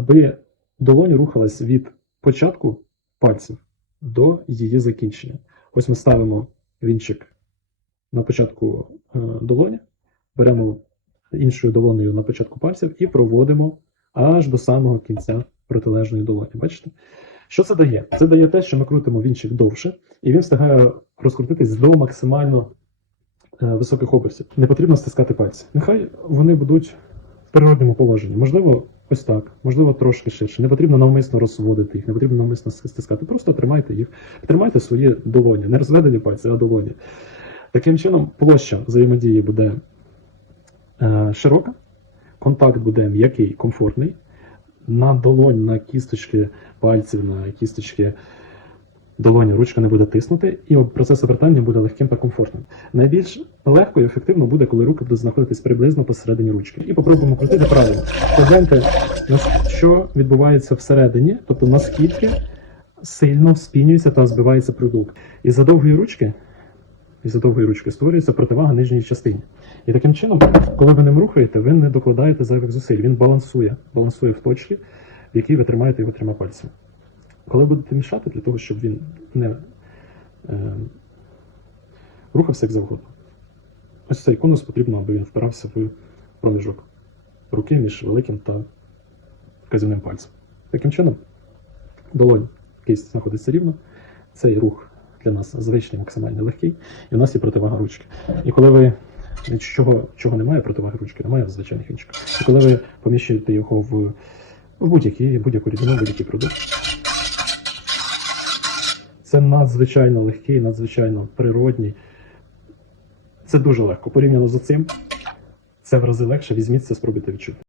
аби долонь рухалась від початку пальців до її закінчення. Ось ми ставимо вінчик на початку е, долоні, беремо іншою долонею на початку пальців і проводимо аж до самого кінця протилежної долоні. Бачите? Що це дає? Це дає те, що ми крутимо вінчик довше, і він встигає розкрутитись до максимально е, високих обертів. Не потрібно стискати пальці. Нехай вони будуть в природньому положенні. Можливо, ось так, можливо, трошки ширше. Не потрібно навмисно розводити їх, не потрібно навмисно стискати. Просто тримайте їх, тримайте свої долоні, не розведені пальці, а долоні. Таким чином, площа взаємодії буде е, широка, контакт буде м'який, комфортний. На долонь, на кісточки пальців, на кісточки долоні ручка не буде тиснути, і процес обертання буде легким та комфортним. Найбільш легко і ефективно буде, коли руки будуть знаходитись приблизно посередині ручки. І попробуємо крутити правильно. Погляньте, що відбувається всередині, тобто наскільки сильно спінюється та збивається продукт. І за довгої ручки, і за довгої ручки створюється противага нижньої частині. І таким чином, коли ви ним рухаєте, ви не докладаєте зайвих зусиль. Він балансує, балансує в точці, в якій ви тримаєте його трьома пальцями. Коли будете мішати, для того, щоб він не е, рухався як завгодно. Ось цей конус потрібно, аби він впирався в проміжок руки між великим та вказівним пальцем. Таким чином, долонь кисть знаходиться рівно. Цей рух для нас звичний, максимально легкий, і у нас є противага ручки. І коли ви чого, чого немає противаги ручки, немає в звичайних вінчиках. І коли ви поміщуєте його в, в будь-яку рідину, будь-який продукт, це надзвичайно легкий, надзвичайно природній. Це дуже легко. Порівняно з цим, це в рази легше. Візьміть це, спробуйте відчути.